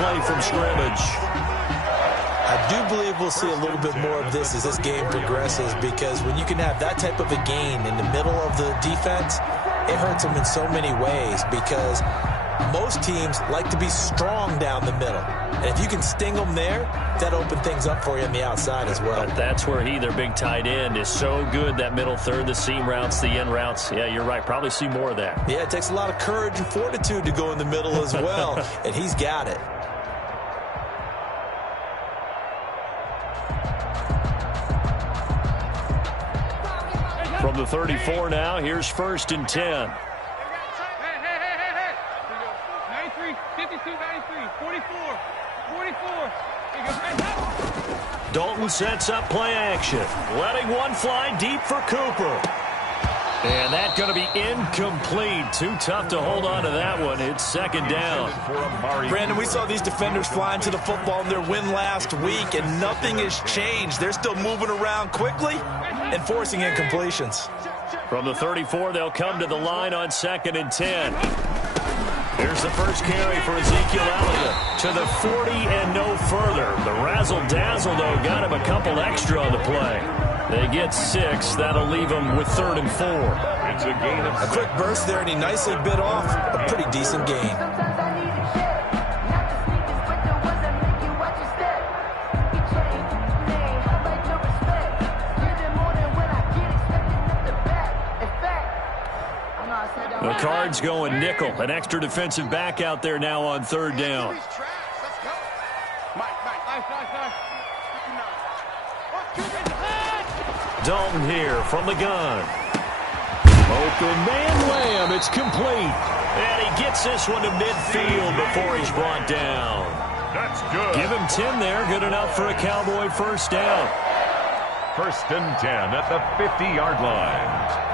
play from scrimmage. I do believe we'll see a little bit more of this as this game progresses, because when you can have that type of a gain in the middle of the defense, it hurts them in so many ways, because most teams like to be strong down the middle. And if you can sting them there, that opens things up for you on the outside as well. But that's where their big tight end, is so good, that middle third, the seam routes, the in routes. Yeah, you're right. Probably see more of that. Yeah, it takes a lot of courage and fortitude to go in the middle as well, and he's got it. From the 34 now, here's 1st and 10. 93, 52, 93, 44, 44. Dalton sets up play action, letting one fly deep for Cooper. And that's going to be incomplete. Too tough to hold on to that one. It's 2nd down. Brandon, we saw these defenders flying to the football in their win last week, and nothing has changed. They're still moving around quickly and forcing incompletions. From the 34, they'll come to the line on 2nd and 10. Here's the first carry for Ezekiel Elliott to the 40 and no further. The razzle-dazzle, though, got him a couple extra on the play. They get 6. That'll leave them with 3rd and 4. It's a gain of 6. A quick burst there, and he nicely bit off a pretty decent gain. The Cards going nickel. An extra defensive back out there now on 3rd down. Dalton here from the gun. Open man Lamb. It's complete. And he gets this one to midfield before he's brought down. That's good. Give him 10 there. Good enough for a Cowboy 1st down. 1st and 10 at the 50-yard line.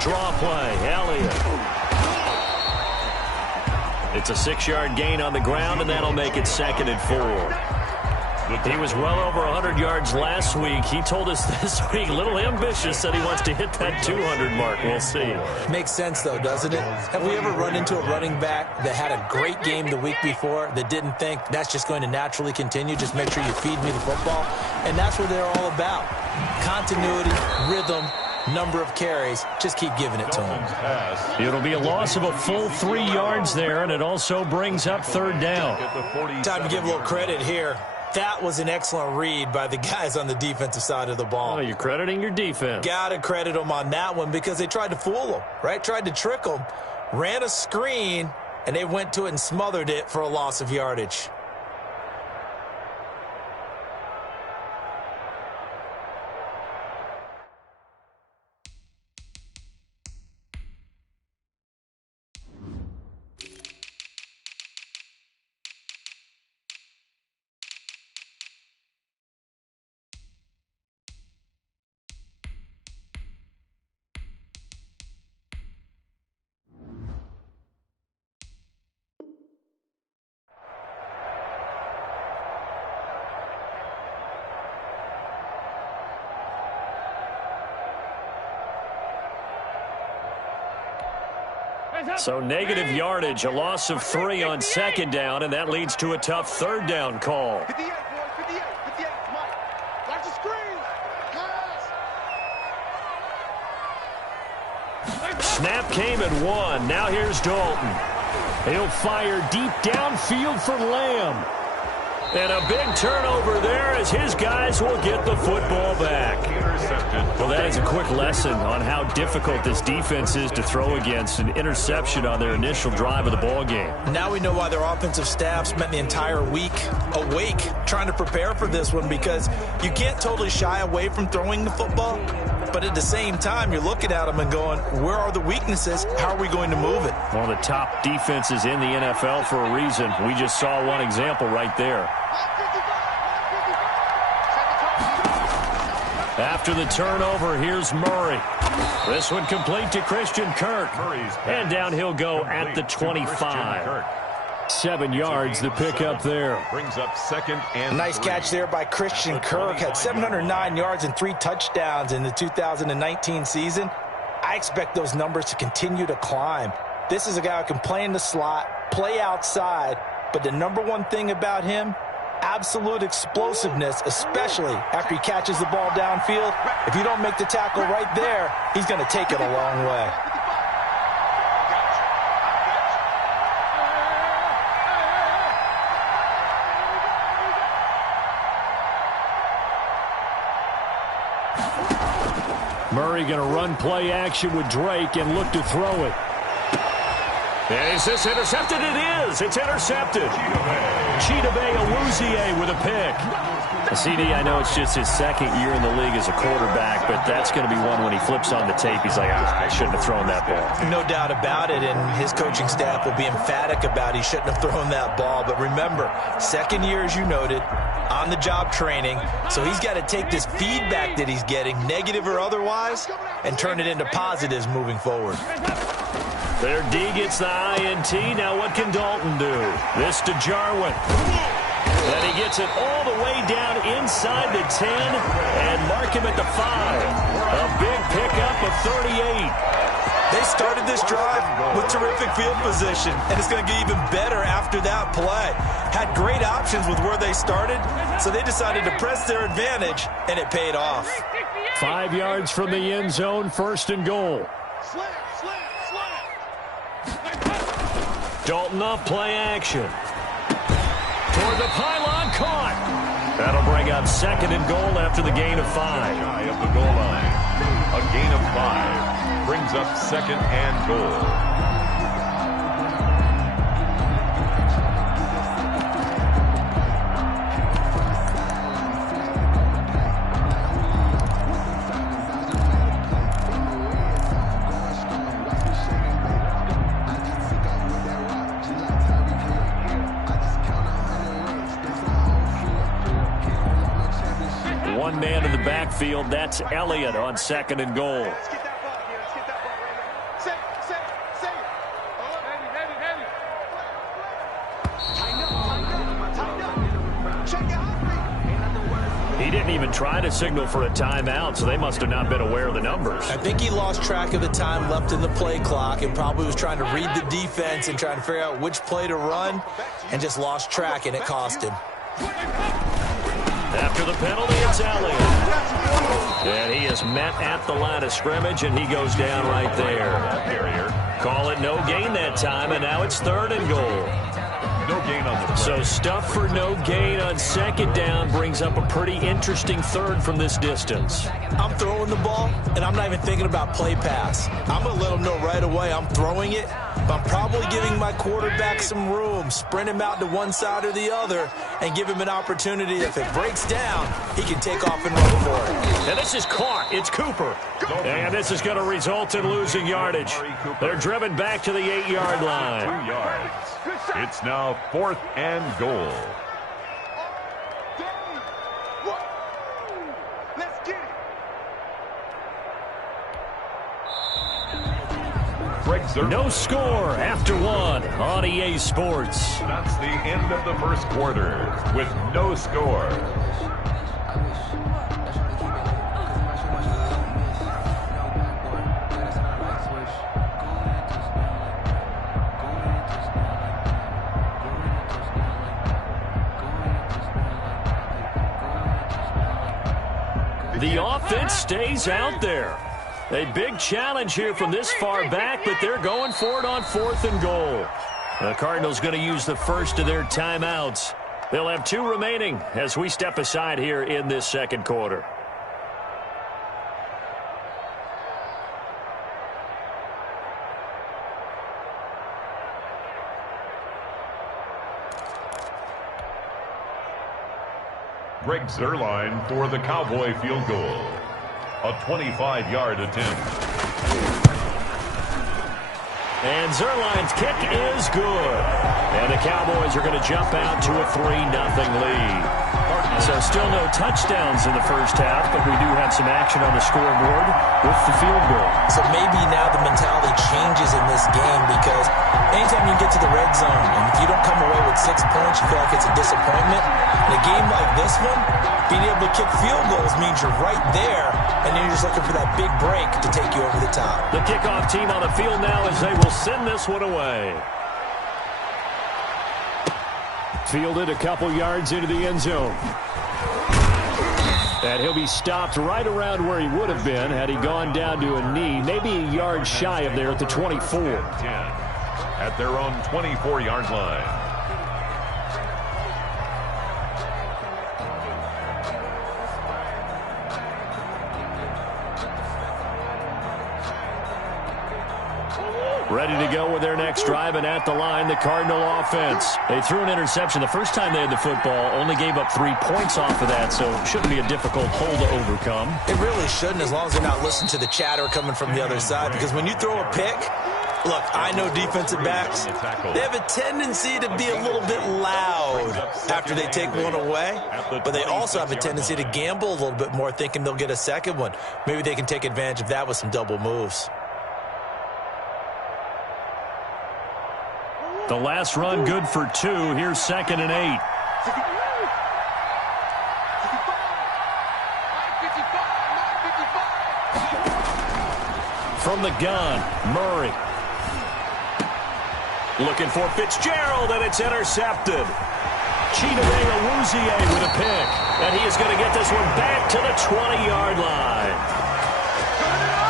Draw play, Elliott. It's a 6-yard gain on the ground, and that'll make it 2nd and 4. He was well over 100 yards last week. He told us this week, a little ambitious, that he wants to hit that 200 mark. We'll see. Makes sense, though, doesn't it? Have we ever run into a running back that had a great game the week before that didn't think that's just going to naturally continue? Just make sure you feed me the football. And that's what they're all about. Continuity, rhythm, number of carries. Just keep giving it to him. It'll be a loss of a full 3 yards there, and it also brings up 3rd down. Time to give a little credit here. That was an excellent read by the guys on the defensive side of the ball. Oh, you're crediting your defense. Got to credit them on that one, because they tried to fool them, right? Tried to trick them, ran a screen, and they went to it and smothered it for a loss of yardage. So negative yardage, a loss of 3 on 2nd down, and that leads to a tough 3rd down call. 58, boys, 58, 58. Mike, watch the screen. Snap came at 1. Now here's Dalton. He'll fire deep downfield for Lamb. And a big turnover there as his guys will get the football back. Well, that is a quick lesson on how difficult this defense is to throw against. An interception on their initial drive of the ball game. Now we know why their offensive staff spent the entire week awake trying to prepare for this one, because you can't totally shy away from throwing the football, but at the same time you're looking at them and going, where are the weaknesses? How are we going to move it? One of the top defenses in the NFL for a reason. We just saw one example right there. After the turnover, here's Murray. This one complete to Christian Kirk. And down he'll go at the 25. 7 yards the pick up there. Brings up second and nice catch there by Christian Kirk. Had 709 yards and 3 touchdowns in the 2019 season. I expect those numbers to continue to climb. This is a guy who can play in the slot, play outside, but the number one thing about him, absolute explosiveness, especially after he catches the ball downfield. If you don't make the tackle right there, he's going to take it a long way. Murray going to run play action with Drake and look to throw it. And is this intercepted? It is. It's intercepted. Chidobe Awuzie with a pick. CD, I know it's just his second year in the league as a quarterback, but that's going to be one when he flips on the tape. He's like, I shouldn't have thrown that ball. No doubt about it, and his coaching staff will be emphatic about he shouldn't have thrown that ball. But remember, second year, as you noted, on-the-job training, so he's got to take this feedback that he's getting, negative or otherwise, and turn it into positives moving forward. Their D gets the INT. Now what can Dalton do? This to Jarwin. And he gets it all the way down inside the 10 and mark him at the 5. A big pickup of 38. They started this drive with terrific field position, and it's going to get even better after that play. Had great options with where they started, so they decided to press their advantage, and it paid off. 5 yards from the end zone, 1st and goal. Dalton off play action. Toward the pylon, caught. That'll bring up 2nd and goal after the gain of 5. Shy of the goal line. A gain of 5 brings up 2nd and goal. One man in the backfield. That's Elliott on 2nd and goal. Let's get that ball here. Let's get that ball right here. Say it. Tighten up. Check out. He didn't even try to signal for a timeout, so they must have not been aware of the numbers. I think he lost track of the time left in the play clock and probably was trying to read the defense and trying to figure out which play to run and just lost track, and it cost him. After the penalty, it's Elliott. And he is met at the line of scrimmage, and he goes down right there. Call it no gain that time, and now it's 3rd and goal. No gain on the play. So stuff for no gain on 2nd down brings up a pretty interesting 3rd from this distance. I'm throwing the ball, and I'm not even thinking about play pass. I'm going to let him know right away I'm throwing it, but I'm probably giving my quarterback some room, sprint him out to one side or the other, and give him an opportunity. If it breaks down, he can take off and run for it. And this is caught. It's Cooper. And this is going to result in losing yardage. They're driven back to the 8-yard line. 2 yards. It's now 4th and goal. Let's get it. Greg Zerline. No score after 1 on EA Sports. That's the end of the first quarter with no score. The offense stays out there. A big challenge here from this far back, but they're going for it on 4th and goal. The Cardinals going to use the first of their timeouts. They'll have 2 remaining as we step aside here in this 2nd quarter. Greg Zerline for the Cowboy field goal. A 25-yard attempt. And Zerline's kick is good. And the Cowboys are going to jump out to a 3-0 lead. So still no touchdowns in the first half, but we do have some action on the scoreboard with the field goal. So maybe now the mentality changes in this game because anytime you get to the red zone and if you don't come away with 6 points, you feel like it's a disappointment. In a game like this one, being able to kick field goals means you're right there, and then you're just looking for that big break to take you over the top. The kickoff team on the field now as they will send this one away. Fielded a couple yards into the end zone. And he'll be stopped right around where he would have been had he gone down to a knee, maybe a yard shy of there at the 24. 10 at their own 24-yard line. Ready to go with their next drive, and at the line, the Cardinal offense. They threw an interception the first time they had the football, only gave up 3 points off of that, so it shouldn't be a difficult hole to overcome. It really shouldn't, as long as they're not listening to the chatter coming from the other side, because when you throw a pick, look, I know defensive backs, they have a tendency to be a little bit loud after they take one away, but they also have a tendency to gamble a little bit more, thinking they'll get a second one. Maybe they can take advantage of that with some double moves. The last run good for 2. Here's 2nd and 8. From the gun, Murray. Looking for Fitzgerald, and it's intercepted. Chidobe with a pick. And he is going to get this one back to the 20-yard line.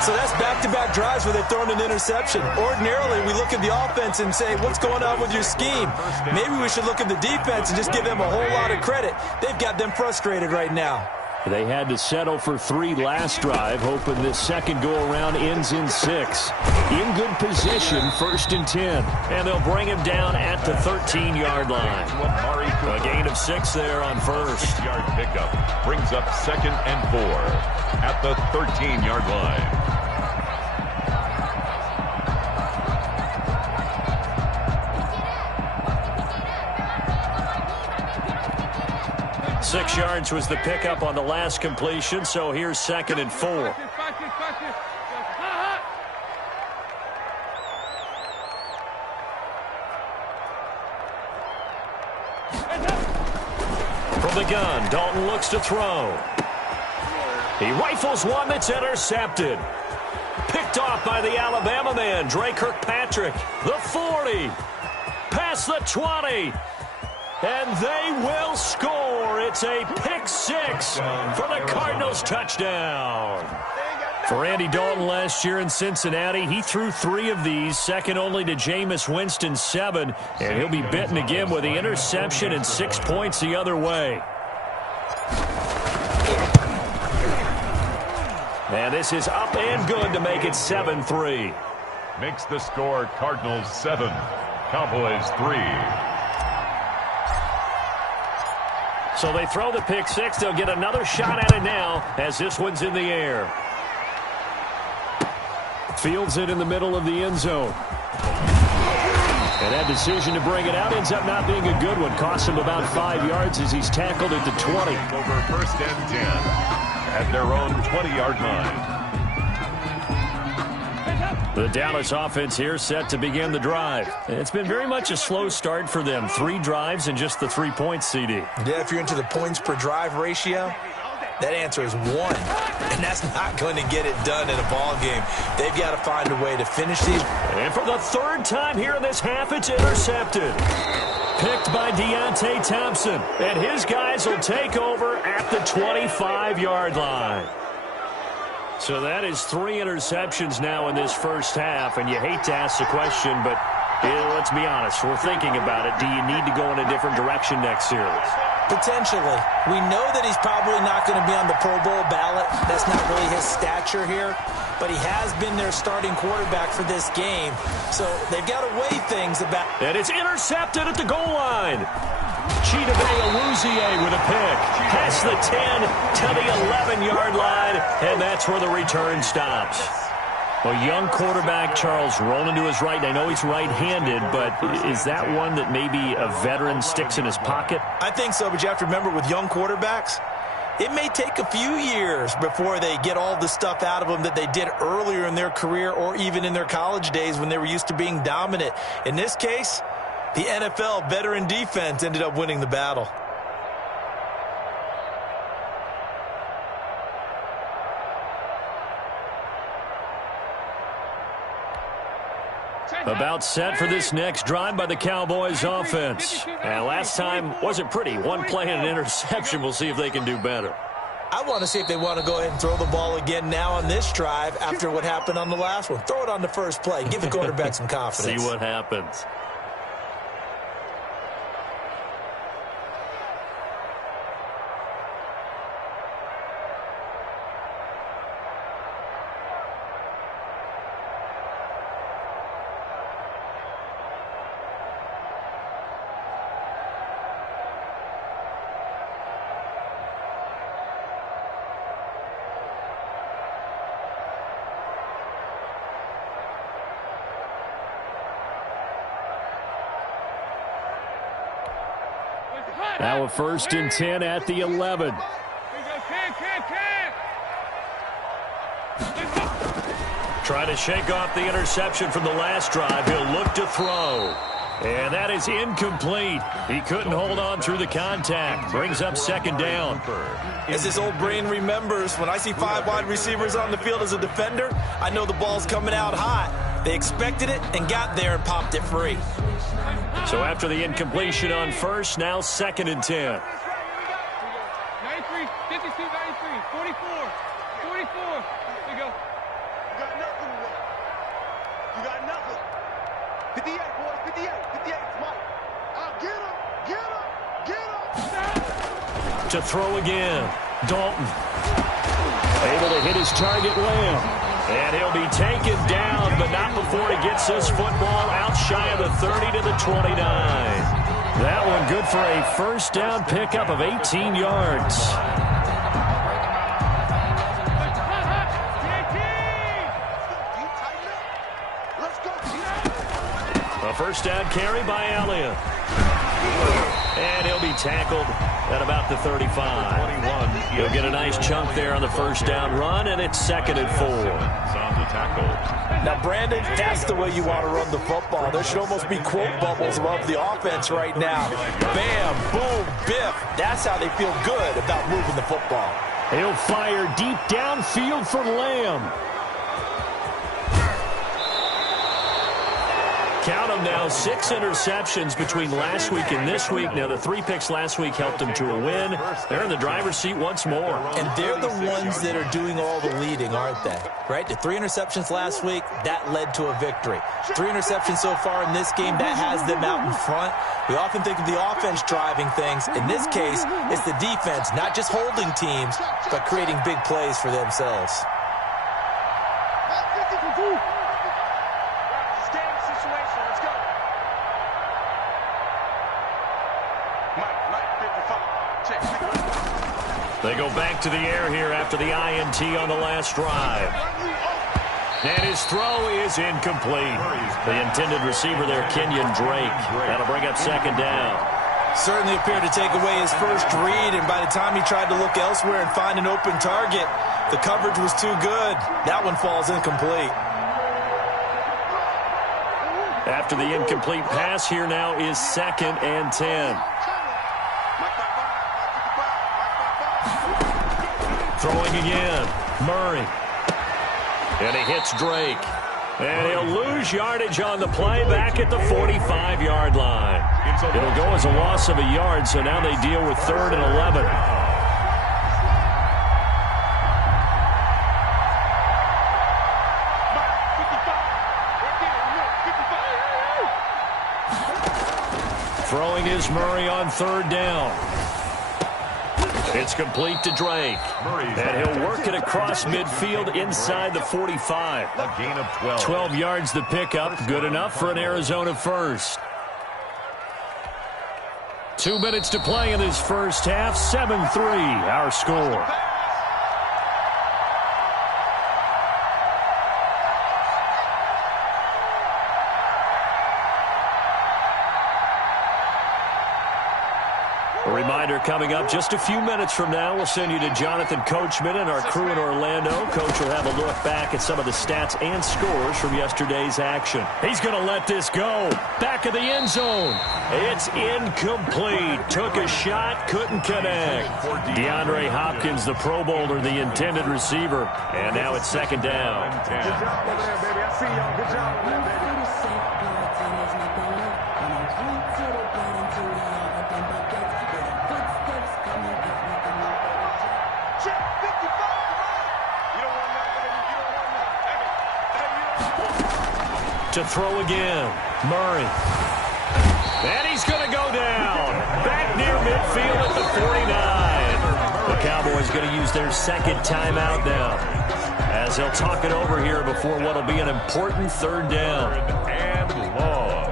So that's back-to-back drives where they've thrown an interception. Ordinarily, we look at the offense and say, what's going on with your scheme? Maybe we should look at the defense and just give them a whole lot of credit. They've got them frustrated right now. They had to settle for 3 last drive, hoping this second go-around ends in 6. In good position, 1st and 10. And they'll bring him down at the 13-yard line. A gain of 6 there on 1st. Yard pickup brings up 2nd and 4 at the 13-yard line. Six yards was the pickup on the last completion, so here's 2nd and 4. From the gun, Dalton looks to throw. He rifles one that's intercepted. Picked off by the Alabama man, Dre Kirkpatrick. The 40. Past the 20. And they will score. It's a pick 6 for the Cardinals touchdown. For Andy Dalton last year in Cincinnati, he threw 3 of these, second only to Jameis Winston's 7. And he'll be bitten again with the interception and 6 points the other way. And this is up and good to make it 7-3. Makes the score Cardinals 7, Cowboys 3. So they throw the pick 6. They'll get another shot at it now as this one's in the air. Fields it in the middle of the end zone. And that decision to bring it out ends up not being a good one. Costs him about 5 yards as he's tackled at the 20. Over 1st and 10 at their own 20-yard line. The Dallas offense here set to begin the drive. It's been very much a slow start for them. 3 drives and just the 3 points, CD. Yeah, if you're into the points per drive ratio, that answer is 1. And that's not going to get it done in a ball game. They've got to find a way to finish these. And for the 3rd time here in this half, it's intercepted. Picked by Deontay Thompson. And his guys will take over at the 25-yard line. So that is 3 interceptions now in this first half, and you hate to ask the question, but let's be honest, we're thinking about it. Do you need to go in a different direction next series? Potentially. We know that he's probably not going to be on the Pro Bowl ballot. That's not really his stature here, but he has been their starting quarterback for this game, so they've got to weigh things about. And it's intercepted at the goal line. Chidobe with a pick. Past the 10 to the 11-yard line, and that's where the return stops. Well, young quarterback Charles rolling to his right. And I know he's right-handed, but is that one that maybe a veteran sticks in his pocket? I think so, but you have to remember with young quarterbacks, it may take a few years before they get all the stuff out of them that they did earlier in their career or even in their college days when they were used to being dominant. In this case, the NFL veteran defense ended up winning the battle. About set for this next drive by the Cowboys offense. And last time wasn't pretty. One play and an interception. We'll see if they can do better. I want to see if they want to go ahead and throw the ball again now on this drive after what happened on the last one. Throw it on the first play. Give the quarterback some confidence. See what happens. Now a 1st and 10 at the 11. Trying to shake off the interception from the last drive. He'll look to throw. And that is incomplete. He couldn't hold on through the contact. Brings up 2nd down. As his old brain remembers, when I see 5 wide receivers on the field as a defender, I know the ball's coming out hot. They expected it and got there and popped it free. So after the incompletion on 1st, now 2nd and 10. 93, 52, 93, 44, 44. There you go. You got nothing today. You got nothing. 58, boys, 58, 58. Mike. Get him, get him, get him. To throw again. Dalton. Able to hit his target, Lamb. And he'll be taken down, but not before he gets his football out shy of the 30 to the 29. That one good for a 1st down pickup of 18 yards. A 1st down carry by Elliott. And he'll be tackled at about the 35. He'll get a nice chunk there on the 1st down run, and it's 2nd and 4. Now, Brandon, that's the way you want to run the football. There should almost be quote bubbles above the offense right now. Bam, boom, biff. That's how they feel good about moving the football. He'll fire deep downfield for Lamb. Count them now, 6 interceptions between last week and this week. Now, the 3 picks last week helped them to a win. They're in the driver's seat once more. And they're the ones that are doing all the leading, aren't they? Right? The 3 interceptions last week, that led to a victory. 3 interceptions so far in this game, that has them out in front. We often think of the offense driving things. In this case, it's the defense, not just holding teams, but creating big plays for themselves. They go back to the air here after the INT on the last drive. And his throw is incomplete. The intended receiver there, Kenyon Drake. That'll bring up 2nd down. Certainly appeared to take away his first read, and by the time he tried to look elsewhere and find an open target, the coverage was too good. That one falls incomplete. After the incomplete pass, here now is 2nd and 10. Throwing again, Murray. And he hits Drake. And he'll lose yardage on the play back at the 45-yard line. It'll go as a loss of a yard, so now they deal with 3rd and 11. Throwing is Murray on 3rd down. It's complete to Drake. And he'll work it across midfield inside the 45. A gain of 12. 12 yards the pickup. Good enough for an Arizona 1st. 2 minutes to play in this first half. 7-3 our score. Reminder coming up just a few minutes from now. We'll send you to Jonathan Coachman and our crew in Orlando. Coach will have a look back at some of the stats and scores from yesterday's action. He's going to let this go. Back of the end zone. It's incomplete. Took a shot, couldn't connect. DeAndre Hopkins, the Pro Bowler, the intended receiver. And now it's second down. Good job over there, baby. I see y'all. Good job over there, baby. To throw again, Murray. And he's going to go down. Back near midfield at the 49. The Cowboys going to use their second timeout now, as they'll talk it over here before what will be an important third down. And long.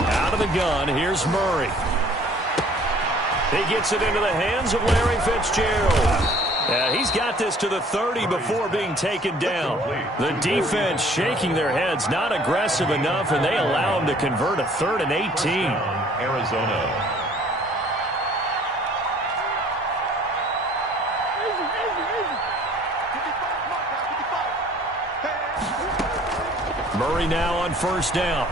Out of the gun, here's Murray. He gets it into the hands of Larry Fitzgerald. He's got this to the 30 before being taken down. The defense shaking their heads, not aggressive enough, and they allow him to convert a 3rd and 18. Arizona. Murray now on first down.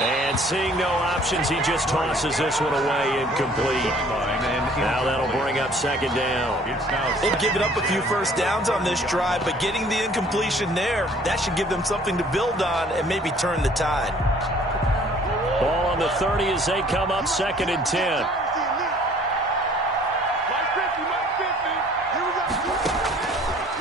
And seeing no options, he just tosses this one away, incomplete. Now that'll bring up second down. They've given up a few first downs on this drive, but getting the incompletion there, that should give them something to build on and maybe turn the tide. Ball on the 30 as they come up, 2nd and 10.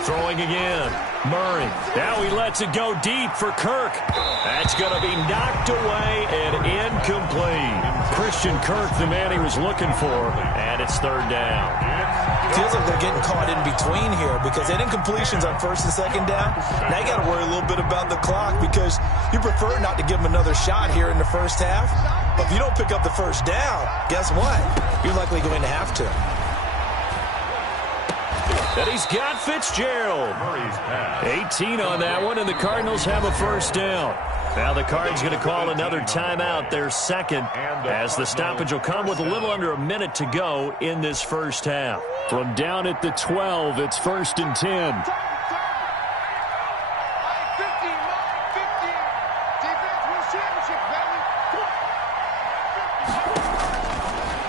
Throwing again. Murray. Now he lets it go deep for Kirk. That's going to be knocked away and incomplete. Christian Kirk, the man he was looking for, and it's 3rd down. Feels like they're getting caught in between here because they had incompletions on 1st and 2nd down. Now you got to worry a little bit about the clock because you prefer not to give them another shot here in the first half. But if you don't pick up the first down, guess what? You're likely going to have to. And he's got Fitzgerald. 18 on that one, and the Cardinals have a first down. Now the Cards going to call another timeout, their second, as the stoppage will come with a little under a minute to go in this first half. From down at the 12, it's 1st and 10.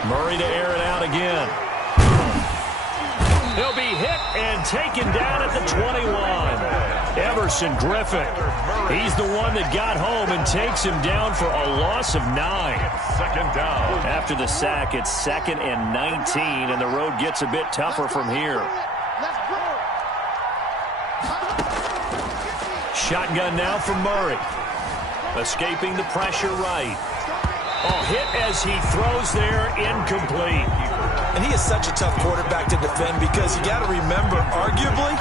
Murray to air it out again. He'll be hit and taken down at the 21. Everson Griffin. He's the one that got home and takes him down for a loss of 9. Second down. After the sack, it's 2nd and 19, and the road gets a bit tougher from here. Shotgun now from Murray. Escaping the pressure right. Oh, hit as he throws there, incomplete. And he is such a tough quarterback to defend because you got to remember, arguably,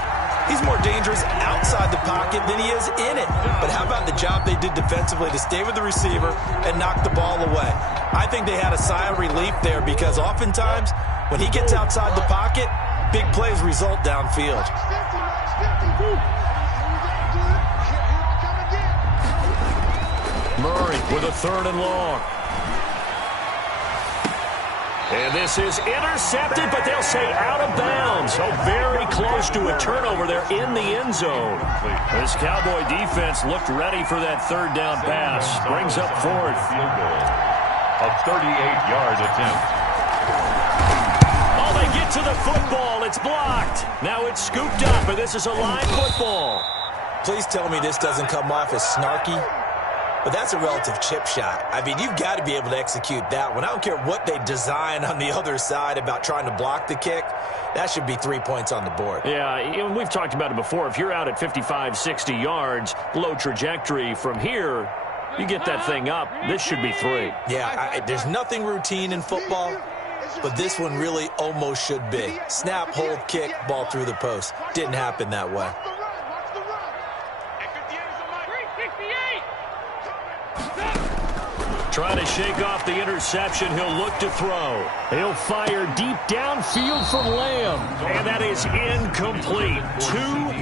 he's more dangerous outside the pocket than he is in it. But how about the job they did defensively to stay with the receiver and knock the ball away? I think they had a sigh of relief there because oftentimes when he gets outside the pocket, big plays result downfield. Murray with a 3rd and long. And this is intercepted, but they'll say out of bounds. So very close to a turnover there in the end zone. This Cowboy defense looked ready for that 3rd down pass. Brings up 4th. Field goal. A 38-yard attempt. Oh, they get to the football. It's blocked. Now it's scooped up, and this is a line football. Please tell me this doesn't come off as snarky. But that's a relative chip shot. I mean, you've got to be able to execute that one. I don't care what they design on the other side about trying to block the kick. That should be 3 points on the board. Yeah, we've talked about it before. If you're out at 55, 60 yards, low trajectory from here, you get that thing up. This should be 3. Yeah, there's nothing routine in football, but this one really almost should be. Snap, hold, kick, ball through the post. Didn't happen that way. Trying to shake off the interception. He'll look to throw. He'll fire deep downfield from Lamb. And that is incomplete.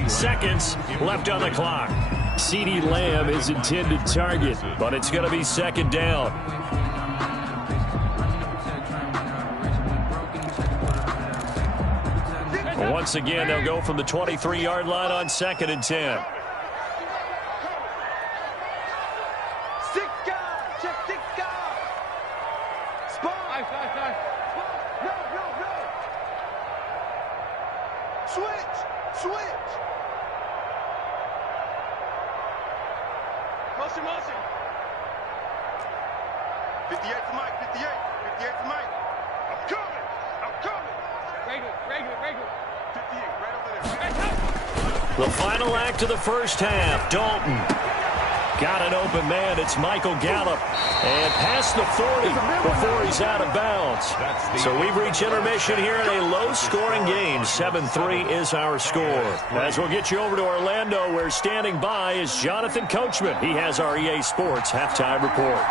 2 seconds left on the clock. CeeDee Lamb is intended target, but it's going to be second down. Once again, they'll go from the 23-yard line on 2nd and 10. Motion. 58 to Mike, 58 to Mike. I'm coming. Regular. 58, right over there. The final act of the first half. Dalton got an open man. It's Michael Gallup. And past the 40 before he's out of bounds. So we've reached intermission here in a low-scoring game. 7-3 is our score. As we'll get you over to Orlando, where standing by is Jonathan Coachman. He has our EA Sports halftime report.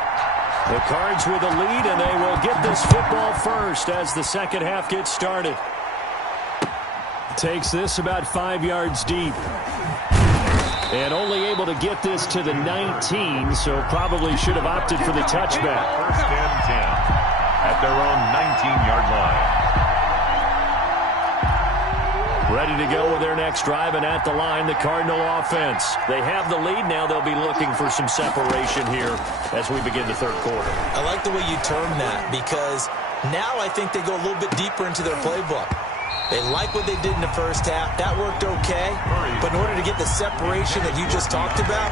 The Cards with a lead, and they will get this football first as the second half gets started. Takes this about 5 yards deep. And only able to get this to the 19, so probably should have opted for the touchback. First and 10 at their own 19-yard line. Ready to go with their next drive, and at the line, the Cardinal offense. They have the lead now. They'll be looking for some separation here as we begin the third quarter. I like the way you term that, because now I think they go a little bit deeper into their playbook. They like what they did in the first half. That worked okay. But in order to get the separation that you just talked about,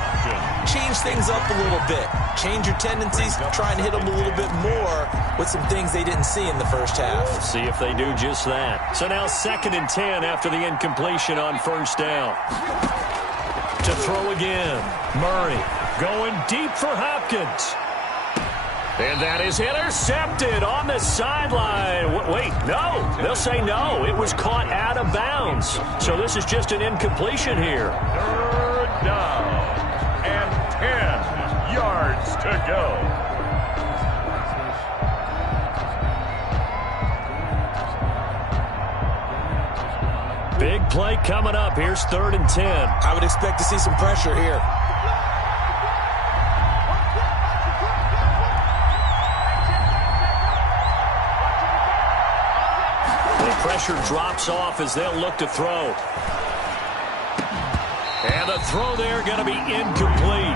change things up a little bit. Change your tendencies. Try and hit them a little bit more with some things they didn't see in the first half. We'll see if they do just that. So now 2nd and 10 after the incompletion on first down. To throw again. Murray going deep for Hopkins. And that is intercepted on the sideline. Wait, no. They'll say no. It was caught out of bounds. So this is just an incompletion here. Third down and 10 yards to go. Big play coming up. Here's 3rd and 10. I would expect to see some pressure here. Pressure drops off as they'll look to throw. And the throw there going to be incomplete.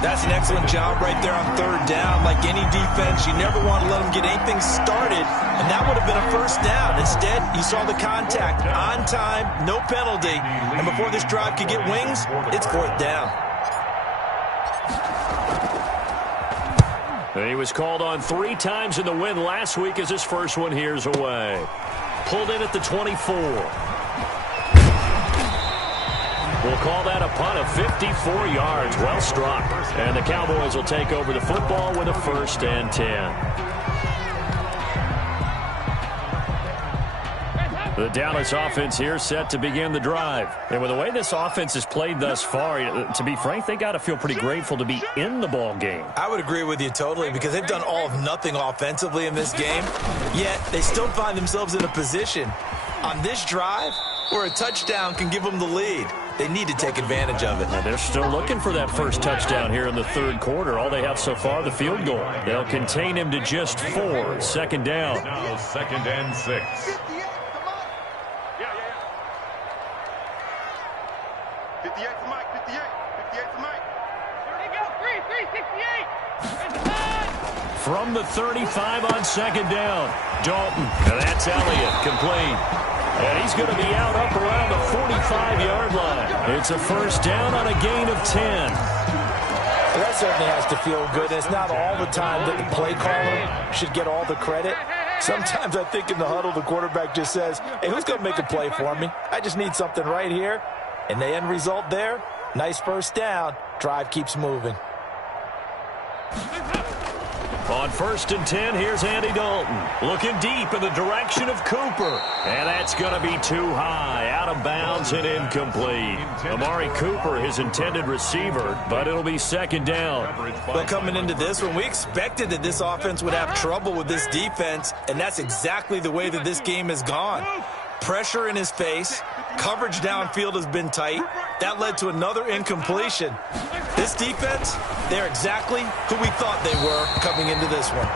That's an excellent job right there on 3rd down. Like any defense, you never want to let them get anything started, and that would have been a first down. Instead, you saw the contact on time, no penalty, and before this drive could get wings, it's 4th down. And he was called on 3 times in the win last week as his first one here's away. Pulled in at the 24. We'll call that a punt of 54 yards. Well struck. And the Cowboys will take over the football with a 1st and 10. The Dallas offense here set to begin the drive. And with the way this offense has played thus far, to be frank, they got to feel pretty grateful to be in the ball game. I would agree with you totally, because they've done all of nothing offensively in this game, yet they still find themselves in a position on this drive where a touchdown can give them the lead. They need to take advantage of it. And they're still looking for that first touchdown here in the third quarter. All they have so far, the field goal. They'll contain him to just 4. 2nd down. Now 2nd and 6. 58 to Mike, 58 to Mike. There you go, 3, 68. From the 35 on 2nd down. Dalton. And that's Elliott. Complete. And he's going to be out up around the 45-yard line. It's a first down on a gain of 10. Well, that certainly has to feel good. It's not all the time that the play caller should get all the credit. Sometimes I think in the huddle, the quarterback just says, hey, who's going to make a play for me? I just need something right here. And the end result there, nice first down. Drive keeps moving. On 1st and 10, here's Andy Dalton. Looking deep in the direction of Cooper. And that's going to be too high. Out of bounds and incomplete. Amari Cooper, his intended receiver, but it'll be 2nd down. Well, coming into this one, we expected that this offense would have trouble with this defense, and that's exactly the way that this game has gone. Pressure in his face. Coverage downfield has been tight. That led to another incompletion. This defense, they're exactly who we thought they were coming into this one.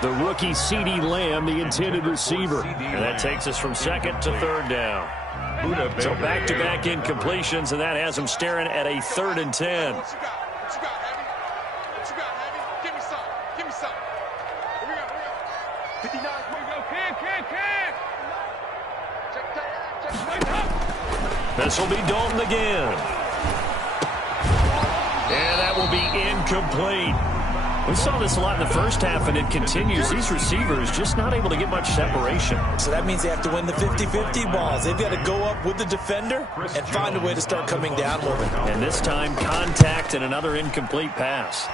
The rookie CeeDee Lamb, the intended receiver. And that takes us from 2nd to 3rd down. So back-to-back incompletions, and that has them staring at a 3rd and 10. What you got, Heavy? What you got, Heavy? Give me some. Give me some. Here we go. 59. Here we go. Kick. This will be Dalton again. And that will be incomplete. We saw this a lot in the first half, and it continues. These receivers just not able to get much separation. So that means they have to win the 50-50 balls. They've got to go up with the defender and find a way to start coming down with it. And this time, contact and another incomplete pass.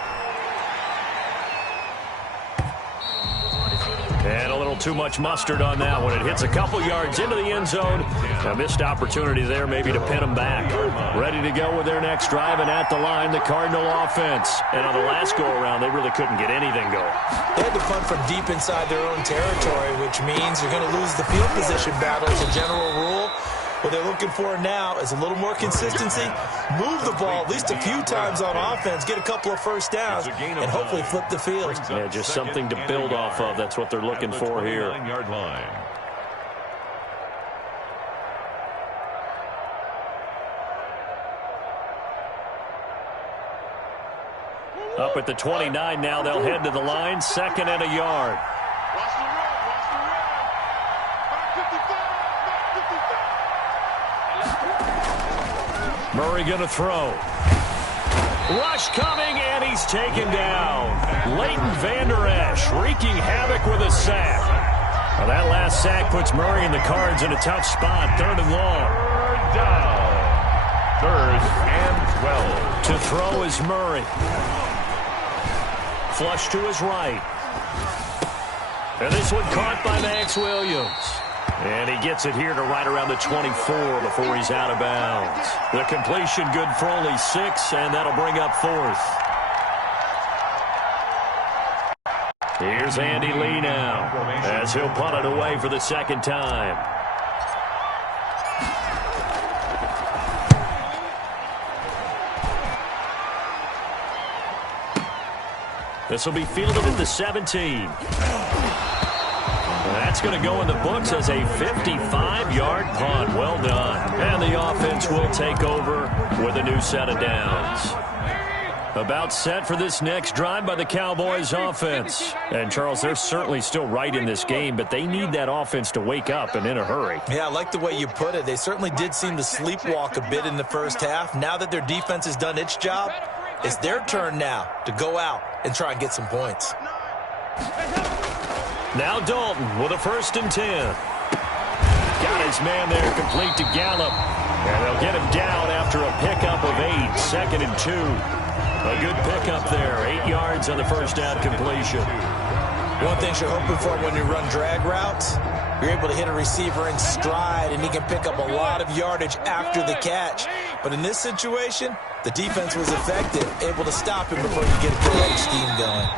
And a little too much mustard on that one. It hits a couple yards into the end zone. A missed opportunity there maybe to pin them back. Ready to go with their next drive, and at the line, the Cardinal offense. And on the last go-around, they really couldn't get anything going. They had to punt from deep inside their own territory, which means you're going to lose the field position battle as a general rule. What they're looking for now is a little more consistency, move the ball at least a few times on offense, get a couple of first downs, and hopefully flip the field. Yeah, just something to build off of. That's what they're looking for here. Up at the 29 now, they'll head to the line, 2nd and a yard. Watch the run. Back 55. Murray going to throw. Rush coming, and he's taken down. Leighton Vander Esch wreaking havoc with a sack. Well, that last sack puts Murray and the Cards in a tough spot. 3rd and long. 3rd down. 3rd and 12. To throw is Murray. Flush to his right. And this one caught by Max Williams. And he gets it here to right around the 24 before he's out of bounds. The completion good for only 6, and that'll bring up 4th. Here's Andy Lee now, as he'll punt it away for the 2nd time. This will be fielded at the 17. That's going to go in the books as a 55-yard punt. Well done. And the offense will take over with a new set of downs. About set for this next drive by the Cowboys offense. And, Charles, they're certainly still right in this game, but they need that offense to wake up and in a hurry. Yeah, I like the way you put it. They certainly did seem to sleepwalk a bit in the first half. Now that their defense has done its job, it's their turn now to go out and try and get some points. Now Dalton with a 1st and 10. Got his man there, complete to Gallup. And they'll get him down after a pickup of 8. 2nd and 2. A good pickup there. 8 yards on the first down completion. One thing you're hoping for when you run drag routes, you're able to hit a receiver in stride, and he can pick up a lot of yardage after the catch. But in this situation, the defense was effective, able to stop him before you get a good scheme going.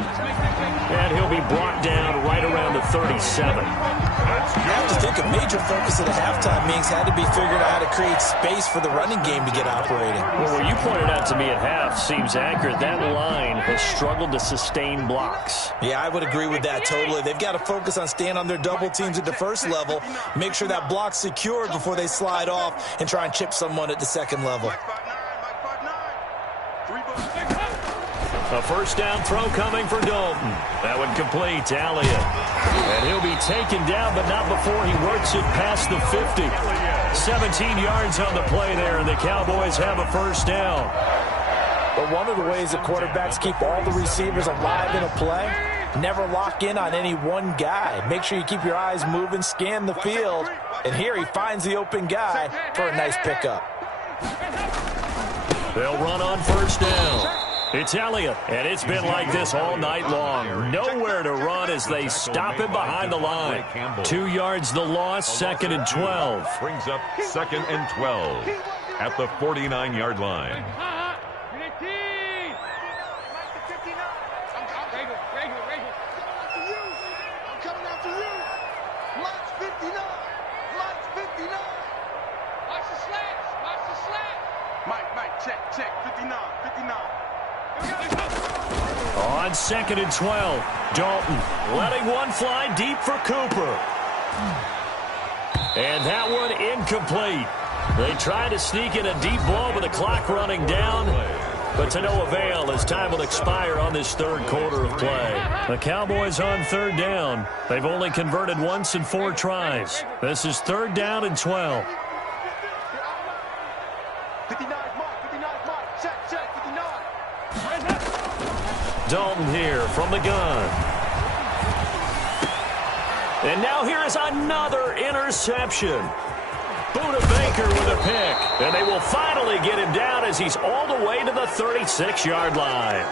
And he'll be brought down right around the 37. You have to think a major focus of the halftime meetings had to be figuring out how to create space for the running game to get operating. Well, what you pointed out to me at half seems accurate. That line has struggled to sustain blocks. Yeah, I would agree with that totally. They've got to focus on staying on their double teams at the first level, make sure that block's secured before they slide off and try and chip someone at the second level. A first down throw coming for Dalton. That would complete to Elliott. And he'll be taken down, but not before he works it past the 50. 17 yards on the play there, and the Cowboys have a first down. But one of the ways that quarterbacks keep all the receivers alive in a play, never lock in on any one guy. Make sure you keep your eyes moving, scan the field. And here he finds the open guy for a nice pickup. They'll run on first down. It's Elliott, and it's been like this all night long. Nowhere to run as they stop him behind the line. 2 yards the loss, 2nd and 12. Brings up 2nd and 12 at the 49-yard line. Check, 59. On 2nd and 12, Dalton letting one fly deep for Cooper. And that one incomplete. They try to sneak in a deep ball with the clock running down, but to no avail as time will expire on this 3rd quarter of play. The Cowboys on 3rd down. They've only converted once in 4 tries. This is 3rd down and 12. 59, Mike. Check, 59. Dalton here from the gun. And now here is another interception. Buda Baker with a pick. And they will finally get him down as he's all the way to the 36-yard line.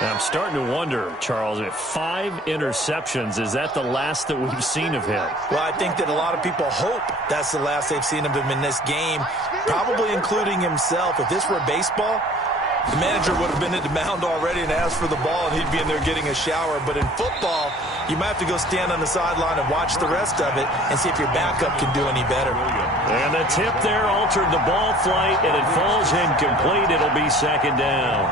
Now I'm starting to wonder, Charles, if 5 interceptions, is that the last that we've seen of him? Well, I think that a lot of people hope that's the last they've seen of him in this game, probably including himself. If this were baseball, the manager would have been at the mound already and asked for the ball, and he'd be in there getting a shower. But in football, you might have to go stand on the sideline and watch the rest of it and see if your backup can do any better. And the tip there altered the ball flight, and it falls incomplete. It'll be 2nd down.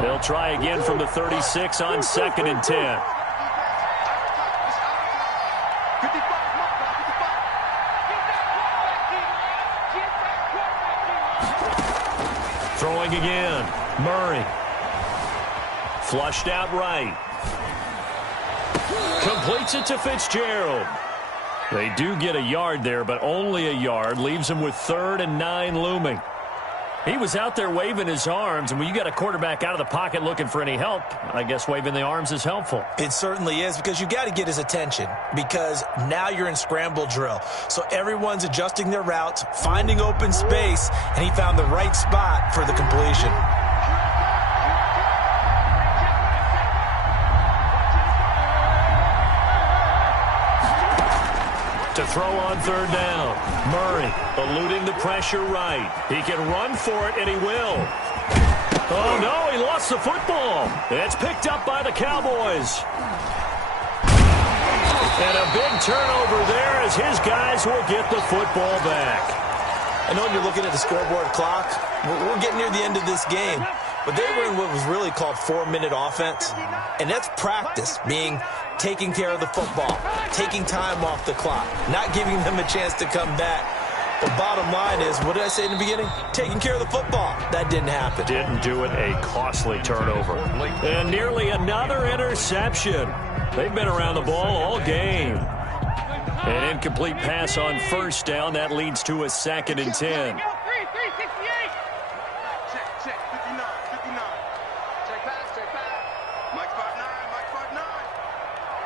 They'll try again from the 36 on 2nd and 10. Throwing again. Murray. Flushed out right. Completes it to Fitzgerald. They do get a yard there, but only a yard. Leaves him with 3rd and 9 looming. He was out there waving his arms, and when you got a quarterback out of the pocket looking for any help, I guess waving the arms is helpful. It certainly is, because you got to get his attention, because now you're in scramble drill. So everyone's adjusting their routes, finding open space, and he found the right spot for the completion. To throw on 3rd down. Murray eluding the pressure right. He can run for it, and he will. Oh, no, he lost the football. It's picked up by the Cowboys. And a big turnover there as his guys will get the football back. I know when you're looking at the scoreboard clock, we're getting near the end of this game. But they were in what was really called 4-minute offense. And that's practice, being taking care of the football, taking time off the clock, not giving them a chance to come back. The bottom line is, what did I say in the beginning? Taking care of the football. That didn't happen. Didn't do it. A costly turnover. And nearly another interception. They've been around the ball all game. An incomplete pass on 1st down. That leads to a 2nd and 10. Check, 59. Check pass. Mike 5'9", Mike 5'9".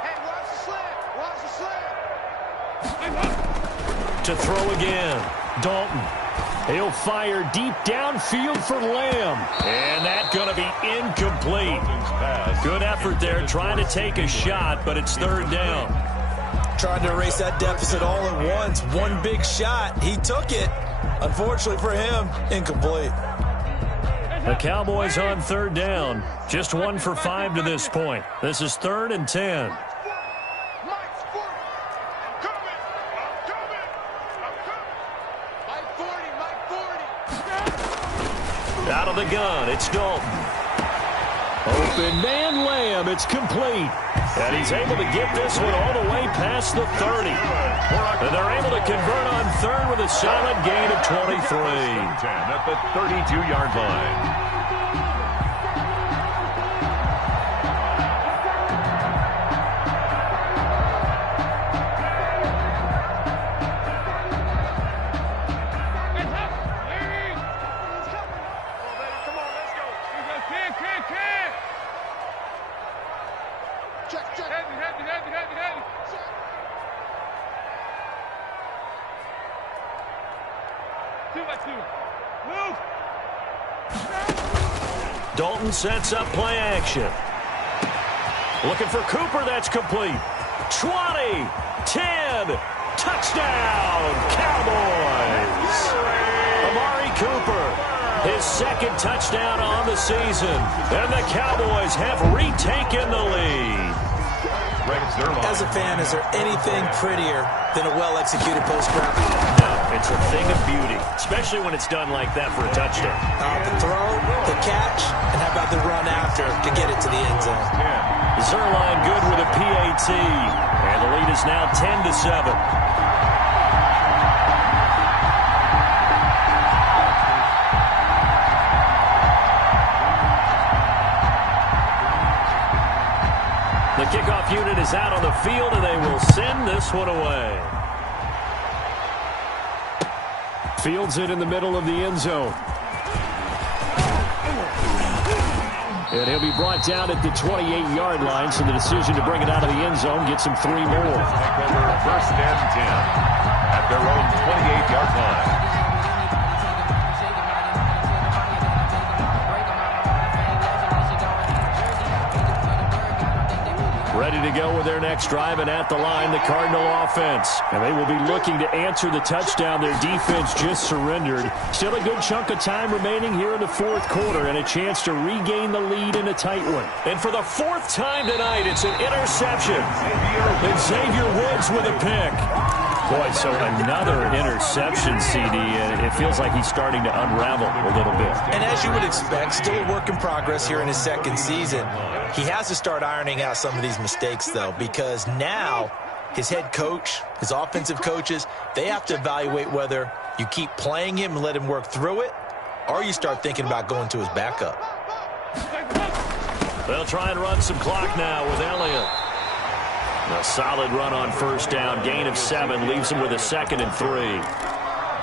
Hey, watch the slip. To throw again. Dalton. He'll fire deep downfield for Lamb. And that's going to be incomplete. Good effort there trying to take a shot, but it's 3rd down. Trying to erase that deficit all at once. One big shot. He took it. Unfortunately for him, incomplete. The Cowboys on 3rd down. Just 1 for 5 to this point. This is 3rd and 10. Mike's 40. I'm coming. Mike 40. Out of the gun, it's Dalton. Open man Lamb, it's complete. And he's able to get this one all the way past the 30. And they're able to convert on 3rd with a solid gain of 23. 10 at the 32-yard line. Check. Move. Dalton sets up play action. Looking for Cooper. That's complete. 20, 10, touchdown, Cowboys. Amari Cooper, his second touchdown on the season. And the Cowboys have retaken the lead. As a fan, is there anything prettier than a well-executed post-grab? No, it's a thing of beauty, especially when it's done like that for a touchdown. The throw, the catch, and how about the run after to get it to the end zone? Zerline good with a PAT, and the lead is now 10-7. The kickoff unit is out on the field, and they will send this one away. Fields it in the middle of the end zone. And he'll be brought down at the 28-yard line, so the decision to bring it out of the end zone gets him 3 more. First and 10 at their own 28-yard line. Ready to go with their next drive, and at the line, the Cardinal offense. And they will be looking to answer the touchdown their defense just surrendered. Still a good chunk of time remaining here in the fourth quarter, and a chance to regain the lead in a tight one. And for the fourth time tonight, it's an interception. And Xavier Woods with a pick. Boy, so another interception, CD, and it feels like he's starting to unravel a little bit. And as you would expect, still a work in progress here in his second season. He has to start ironing out some of these mistakes, though, because now his head coach, his offensive coaches, they have to evaluate whether you keep playing him and let him work through it, or you start thinking about going to his backup. They'll try and run some clock now with Elliott. A solid run on first down. Gain of 7 leaves him with a 2nd and 3.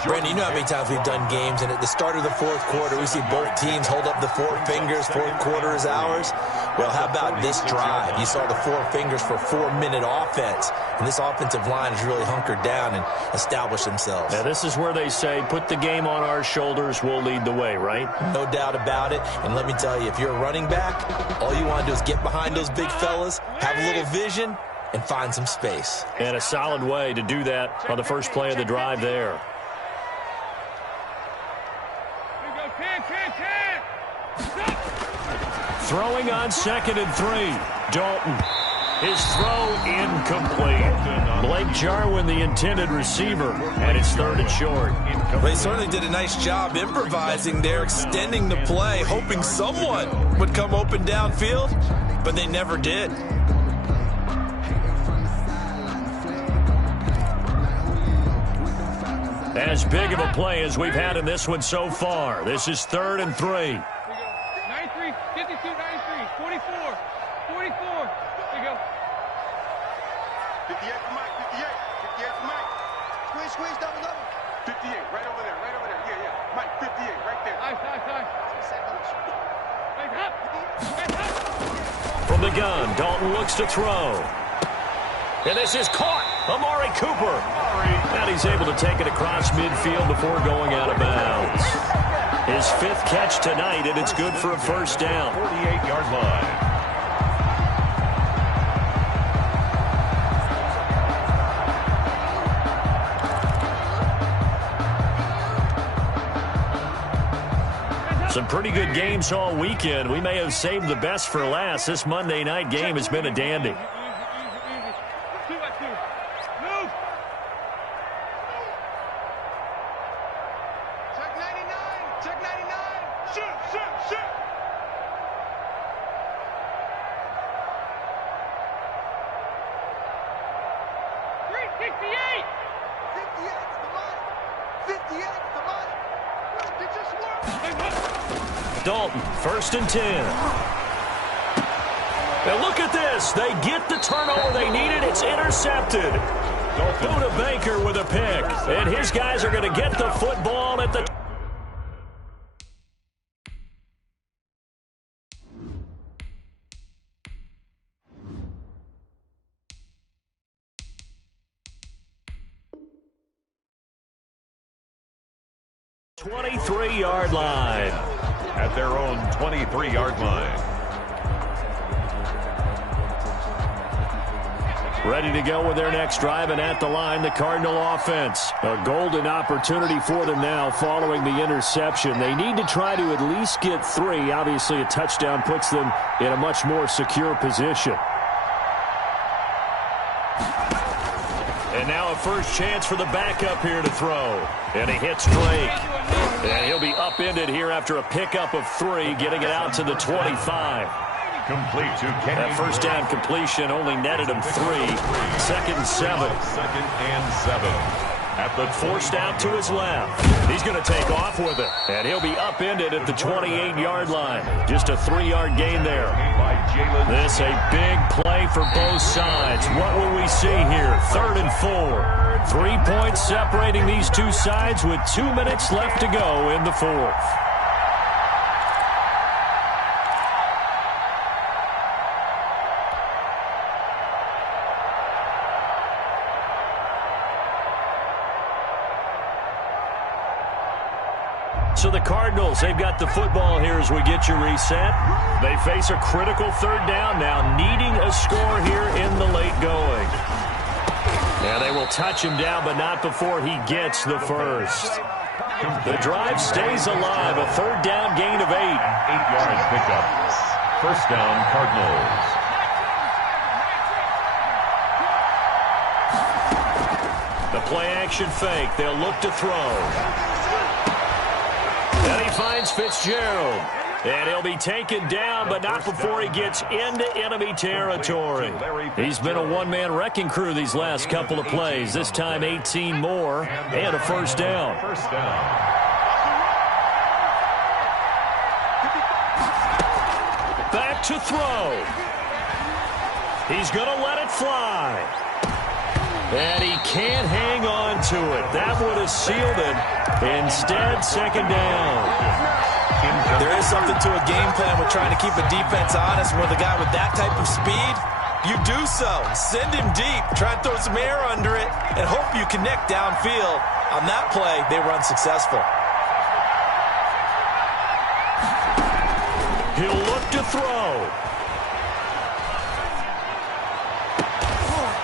Brandon, you know how many times we've done games, and at the start of the fourth quarter, we see both teams hold up the 4 fingers, fourth quarter is ours. Well, how about this drive? You saw the 4 fingers for 4-minute offense, and this offensive line has really hunkered down and established themselves. Now, this is where they say, put the game on our shoulders, we'll lead the way, right? No doubt about it, and let me tell you, if you're a running back, all you want to do is get behind those big fellas, have a little vision, and find some space. And a solid way to do that on the first play of the drive there. Throwing on 2nd and 3. Dalton. His throw incomplete. Blake Jarwin, the intended receiver, and it's 3rd and short. They certainly did a nice job improvising there, extending the play, hoping someone would come open downfield, but they never did. As big of a play as we've had in this one so far. This is 3rd and 3. 93, 52, 93, 44, 44. There you go. 58 for Mike, 58. 58 for Mike. Squeeze, double. 58, right over there. Yeah. Mike, 58, right there. Nice. From the gun, Dalton looks to throw. And this is caught. Amari Cooper. And he's able to take it across midfield before going out of bounds. His 5th catch tonight, and it's good for a first down. 48-yard line. Some pretty good games all weekend. We may have saved the best for last. This Monday night game has been a dandy. Easy. 2 by 2. Move. Check 99. Shoot. 368. 58 for Mike. Did this work? Dalton, 1st and 10. Now look at this. They get the turnover they needed. It's intercepted. Buda Baker with a pick. And his guys are going to get the football at the 23-yard line. At their own 23-yard line. Ready to go with their next drive, and at the line, the Cardinal offense. A golden opportunity for them now following the interception. They need to try to at least get 3. Obviously, a touchdown puts them in a much more secure position. And now a first chance for the backup here to throw. And he hits Drake. And he'll be upended here after a pickup of 3, getting it out to the 25. Complete to Kenny. That first down completion only netted him 3. Second and 7. Second and 7. At the forced out to his left. He's going to take off with it. And he'll be upended at the 28-yard line. Just a 3-yard gain there. This a big play for both sides. What will we see here? 3rd and 4. 3 points separating these two sides with 2 minutes left to go in the 4th. So the Cardinals, they've got the football here as we get you reset. They face a critical 3rd down now, needing a score here in the late going. Yeah, they will touch him down, but not before he gets the first. The drive stays alive, a 3rd down gain of 8. 8-yard pickup. First down, Cardinals. The play action fake. They'll look to throw. And he finds Fitzgerald. And he'll be taken down, but not before he gets into enemy territory. He's been a one-man wrecking crew these last couple of plays. This time 18 more and a first down. First down. Back to throw. He's going to let it fly. And he can't hang on to it. That would have sealed it. Instead, second down. There is something to a game plan with trying to keep a defense honest. With a guy with that type of speed, you do so. Send him deep. Try and throw some air under it and hope you connect downfield. On that play, they run successful. He'll look to throw.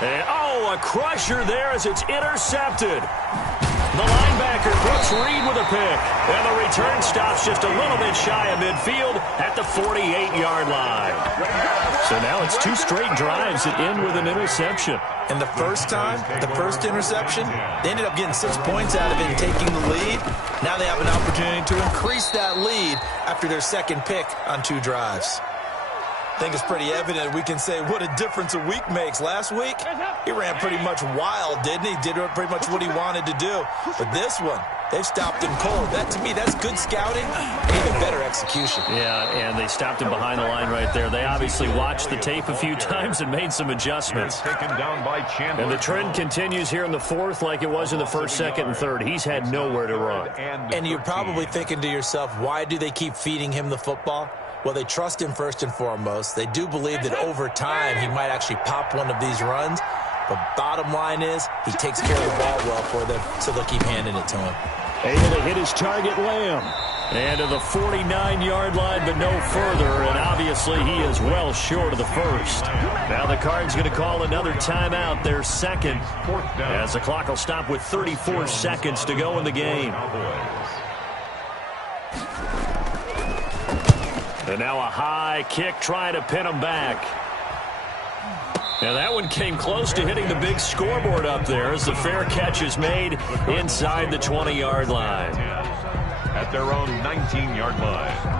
And, a crusher there as it's intercepted. The linebacker, Brooks Reed, with a pick. And the return stops just a little bit shy of midfield at the 48-yard line. So now it's 2 straight drives that end with an interception. And the first interception, they ended up getting 6 points out of it and taking the lead. Now they have an opportunity to increase that lead after their second pick on 2 drives. I think it's pretty evident we can say what a difference a week makes. Last week, he ran pretty much wild, didn't he? Did pretty much what he wanted to do. But this one, they've stopped him cold. That, to me, that's good scouting and even better execution. Yeah, and they stopped him behind the line right there. They obviously watched the tape a few times and made some adjustments. Taken down by Chandler. And the trend continues here in the 4th like it was in the 1st, 2nd, and 3rd. He's had nowhere to run. And you're probably thinking to yourself, why do they keep feeding him the football? Well, they trust him first and foremost. They do believe that over time he might actually pop one of these runs. But bottom line is he takes care of the ball well for them, so they'll keep handing it to him. Able to hit his target, Lamb. And to the 49-yard line, but no further. And obviously he is well short of the first. Now the Cards going to call another timeout, their second, as the clock will stop with 34 seconds to go in the game. And now a high kick trying to pin him back. Now that one came close to hitting the big scoreboard up there as the fair catch is made inside the 20-yard line. At their own 19-yard line.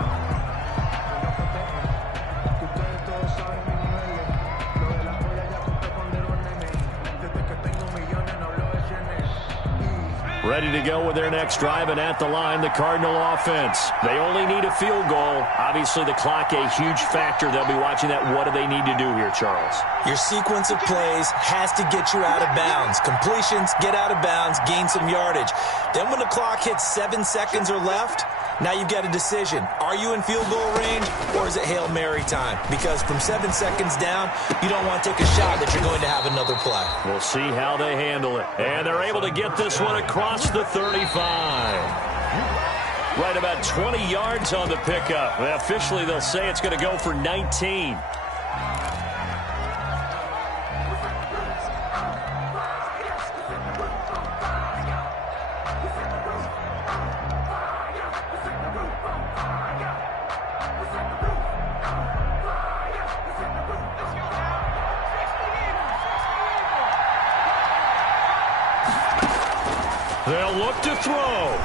Ready to go with their next drive, and at the line, the Cardinal offense. They only need a field goal. Obviously, the clock a huge factor. They'll be watching that. What do they need to do here, Charles? Your sequence of plays has to get you out of bounds. Completions, get out of bounds, gain some yardage. Then when the clock hits 7 seconds or left, now you've got a decision. Are you in field goal range, or is it Hail Mary time? Because from 7 seconds down, you don't want to take a shot that you're going to have another play. We'll see how they handle it. And they're able to get this one across the 35. Right about 20 yards on the pickup. Officially, they'll say it's going to go for 19. They'll look to throw.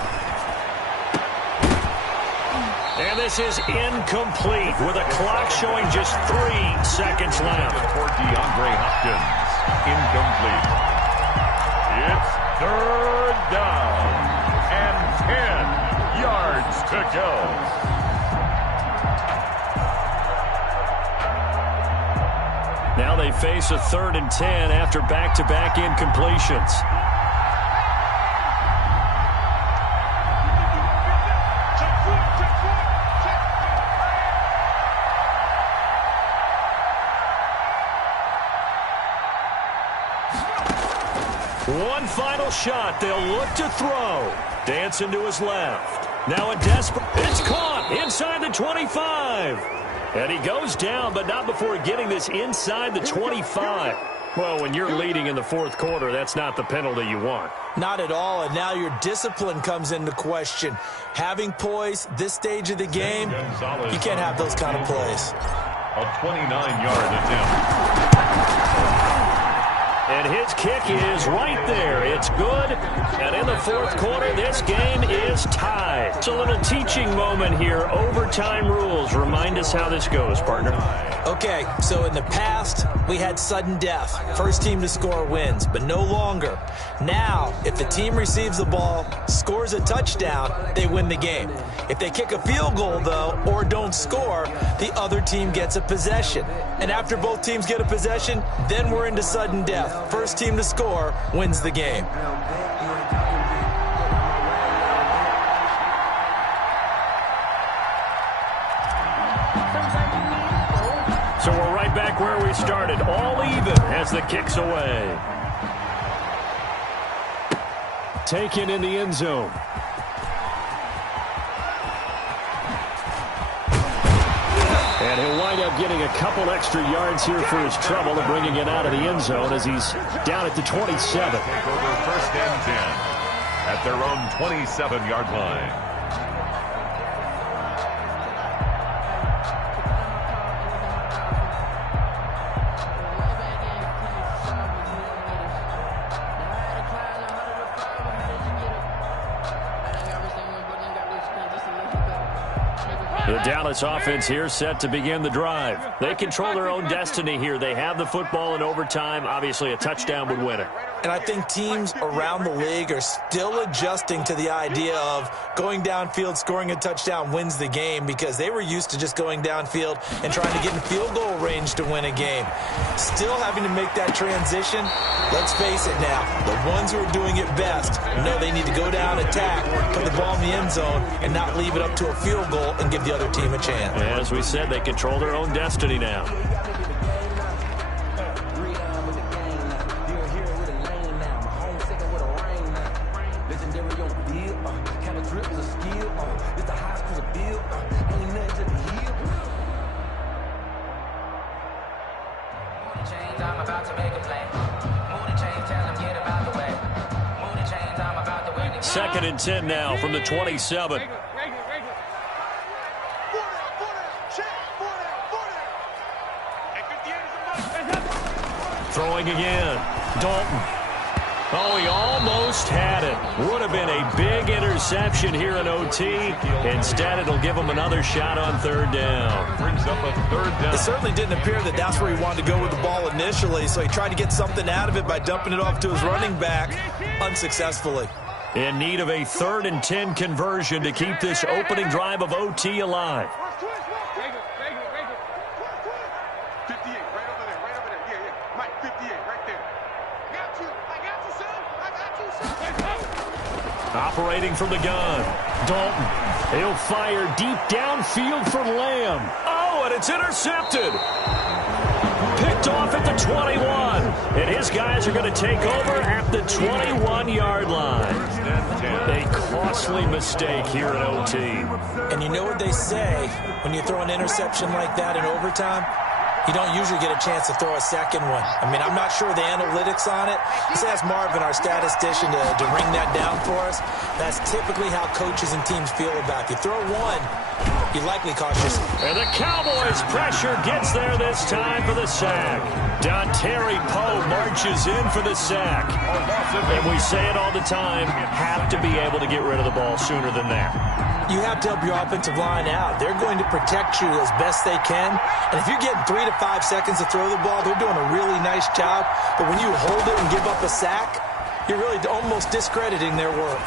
And this is incomplete with a clock showing just 3 seconds left. For DeAndre Hopkins. Incomplete. It's 3rd down and 10 yards to go. Now they face a 3rd and 10 after back-to-back incompletions. One final shot. They'll look to throw. Dancing to his left. Now a desperate. It's caught inside the 25. And he goes down, but not before getting this inside the 25. Well, when you're leading in the 4th quarter, that's not the penalty you want. Not at all, and now your discipline comes into question. Having poise this stage of the game, you can't have those kind of plays. A 29-yard attempt. And his kick is right there. It's good. And in the 4th quarter, this game is tied. It's a little teaching moment here. Overtime rules. Remind us how this goes, partner. Okay, so in the past, we had sudden death. First team to score wins, but no longer. Now, if the team receives the ball, scores a touchdown, they win the game. If they kick a field goal, though, or don't score, the other team gets a possession. And after both teams get a possession, then we're into sudden death. First team to score wins the game. So we're right back where we started, all even as the kick's away. Taken in the end zone. And he'll wind up getting a couple extra yards here for his trouble and bringing it out of the end zone as he's down at the 27. Take over 1st and 10 at their own 27-yard line. The Dallas offense here set to begin the drive. They control their own destiny here. They have the football in overtime. Obviously, a touchdown would win it. And I think teams around the league are still adjusting to the idea of going downfield, scoring a touchdown wins the game, because they were used to just going downfield and trying to get in field goal range to win a game. Still having to make that transition. Let's face it now, the ones who are doing it best know they need to go down, attack, put the ball in the end zone, and not leave it up to a field goal and give the other team a chance. As we said, they control their own destiny now. Second and 10 now from the 27. Throwing again. Dalton. Oh, he almost had it. Would have been a big interception here in OT. Instead, it'll give him another shot on 3rd down. Brings up a 3rd down. It certainly didn't appear that that's where he wanted to go with the ball initially, so he tried to get something out of it by dumping it off to his running back unsuccessfully. In need of a 3rd and 10 conversion to keep this opening drive of OT alive. 58, right over there. Yeah. Mike, 58, right there. I got you, son. Operating from the gun. Dalton. He'll fire deep downfield for Lamb. Oh, and it's intercepted. Picked off at the 21. And his guys are going to take over at the 21-yard line. A costly mistake here at OT. And you know what they say, when you throw an interception like that in overtime, you don't usually get a chance to throw a second one. I mean, I'm not sure the analytics on it. Let's ask Marvin, our statistician, to ring that down for us. That's typically how coaches and teams feel about it. You throw one, you likely cost yourself. And the Cowboys' pressure gets there this time for the sack. Dontari Poe marches in for the sack. And we say it all the time, have to be able to get rid of the ball sooner than that. You have to help your offensive line out. They're going to protect you as best they can. And if you're getting 3 to 5 seconds to throw the ball, they're doing a really nice job. But when you hold it and give up a sack, you're really almost discrediting their work.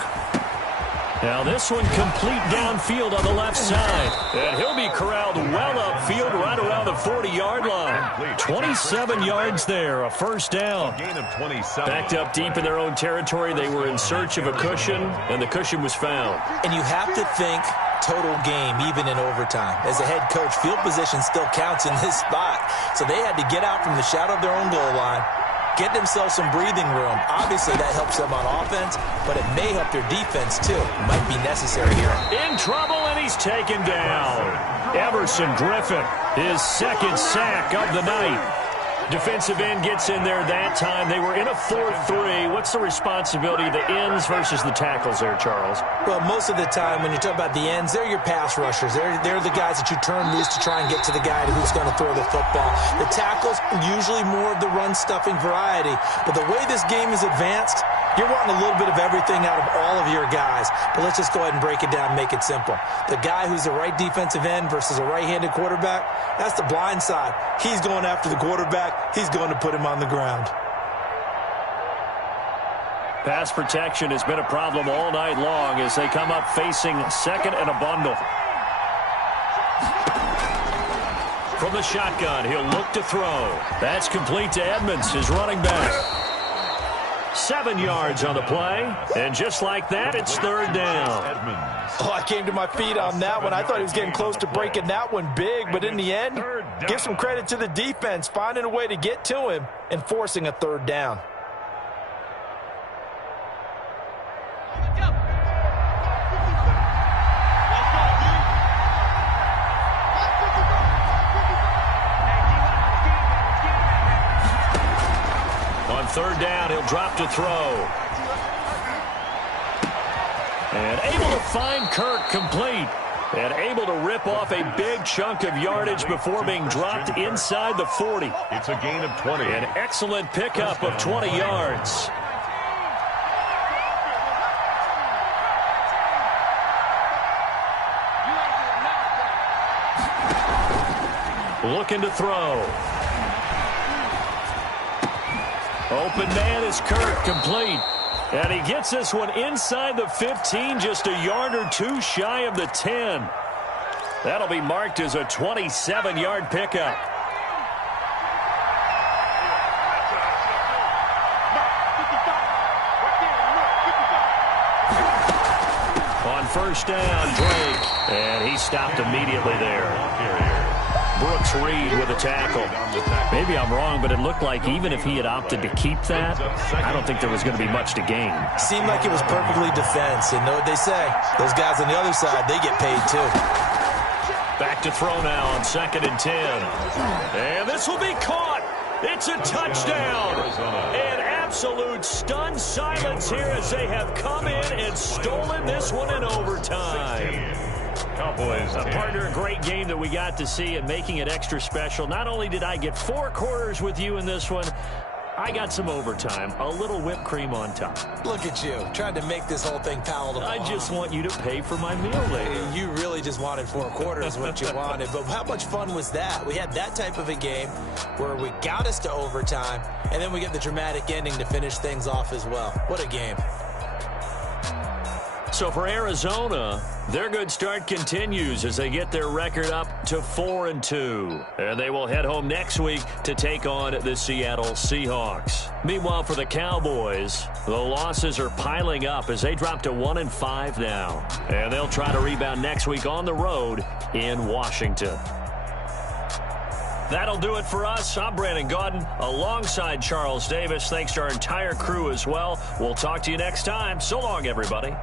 Now this one complete downfield on the left side. And he'll be corralled well upfield right around the 40-yard line. 27 yards there, a first down. Backed up deep in their own territory, they were in search of a cushion, and the cushion was found. And you have to think total game, even in overtime. As a head coach, field position still counts in this spot. So they had to get out from the shadow of their own goal line, get themselves some breathing room. Obviously, that helps them on offense, but it may help their defense, too. It might be necessary here. In trouble, and he's taken down. Everson Griffin, his second sack of the night. Defensive end gets in there that time. They were in a 4-3. What's the responsibility of the ends versus the tackles there, Charles? Well, most of the time when you talk about the ends, they're your pass rushers. They're the guys that you turn loose to try and get to the guy who's going to throw the football. The tackles, usually more of the run-stuffing variety. But the way this game is advanced, you're wanting a little bit of everything out of all of your guys. But let's just go ahead and break it down and make it simple. The guy who's the right defensive end versus a right-handed quarterback, that's the blind side. He's going after the quarterback. He's going to put him on the ground. Pass protection has been a problem all night long as they come up facing second and a bundle. From the shotgun, he'll look to throw. That's complete to Edmonds, his running back. 7 yards on the play, and just like that, it's third down. Oh, I came to my feet on that one. I thought he was getting close to breaking that one big, but in the end, give some credit to the defense, finding a way to get to him and forcing a third down. On third down, he'll drop to throw. And able to find Kirk complete. And able to rip off a big chunk of yardage before being dropped inside the 40. It's a gain of 20. An excellent pickup of 20 yards. Looking to throw. Open man is Kirk, complete. And he gets this one inside the 15, just a yard or two shy of the 10. That'll be marked as a 27-yard pickup. On first down, Drake. And he stopped immediately there. Brooks Reed with a tackle. Maybe I'm wrong, but it looked like even if he had opted to keep that, I don't think there was going to be much to gain. Seemed like it was perfectly defense. And know what they say? Those guys on the other side, they get paid too. Back to throw now on 2nd and 10. And this will be caught. It's a touchdown. An absolute stunned silence here as they have come in and stolen this one in overtime. Cowboys. Partner, a great game that we got to see and making it extra special. Not only did I get 4 quarters with you in this one, I got some overtime, a little whipped cream on top. Look at you, trying to make this whole thing palatable. I just want you to pay for my meal later. You really just wanted 4 quarters, what you wanted. But how much fun was that? We had that type of a game where we got us to overtime, and then we get the dramatic ending to finish things off as well. What a game. So for Arizona, their good start continues as they get their record up to 4-2. And they will head home next week to take on the Seattle Seahawks. Meanwhile, for the Cowboys, the losses are piling up as they drop to 1-5 now. And they'll try to rebound next week on the road in Washington. That'll do it for us. I'm Brandon Gaudin alongside Charles Davis. Thanks to our entire crew as well. We'll talk to you next time. So long, everybody.